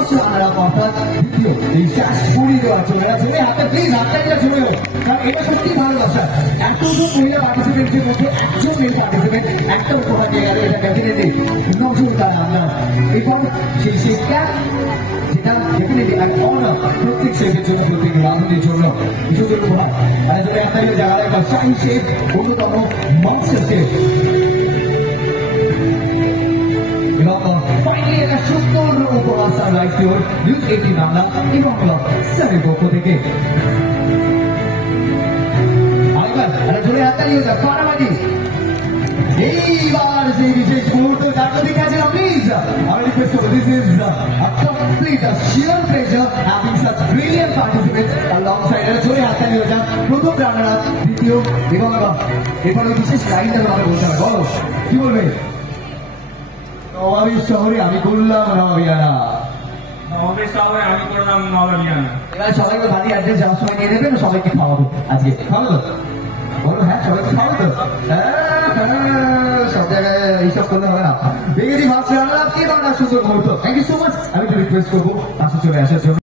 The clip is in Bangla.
ফার্স্ট রানার আপ অর্থাৎ দ্বিতীয় এই ক্যাশ ছড়িয়ে দেওয়া চলে গেছে হাতে প্লিজ হাতটা নিয়ে চলে গেল কারণ এটা সত্যি ভালোবাসা এতজন মহিলা পার্টিসিপেন্টের মধ্যে একজন মেয়ে পার্টিসিপেন্ট একটা উপহার দিয়ে গেল এটা ডেফিনেটলি নজর তার আমরা এবং সেই শিক্ষা যেটা ডেফিনেটলি এক অনার প্রত্যেক শেফের জন্য প্রত্যেক রাঁধুনির জন্য সুযোগ উপহার মানে ধরে একটা জায়গায় একটা শাহী শেফ অন্যতম মনস্টার শেফ ফাইনালি একটা সুন্দর উপহার সারপ্রাইজ দিও নিউজ 18 বাংলা এবং স্যারের পক্ষ থেকে আরেকবার আরে জোরে হাতটা নিয়ে যা ফাটাফাটি এইবার সেই বিশেষ মুহূর্ত তার যদি কাছে প্লিজ আমি রিকোয়েস্ট করবো this is a complete sheer pleasure having such brilliant participants alongside এর জোরে হাতটা নিয়ে যা প্রথম রানার আপ দ্বিতীয় এবং এবার ওই বিশেষ লাইনটা আমাকে বলতে হবে বলো কি বলবে নবাবী শহরে আমি করলাম নবাবিয়ানা নবাবী শহরে আমি করলাম নবাবিয়ানা এবার সবাইকে ভারী অ্যাড্রেস যাওয়ার সময় নিয়ে নেবেন সবাইকে খাওয়াবো আজকে খাওয়াবো বলো হ্যাঁ সবাইকে খাওয়াবো তো সব জায়গায় এইসব করলে হবে না দেখেছি ভাবছি আমরা কি করার সুন্দর মুহূর্ত থ্যাংক ইউ সো মাচ আমি একটু রিকোয়েস্ট করবো পাশে চলে আসার জন্য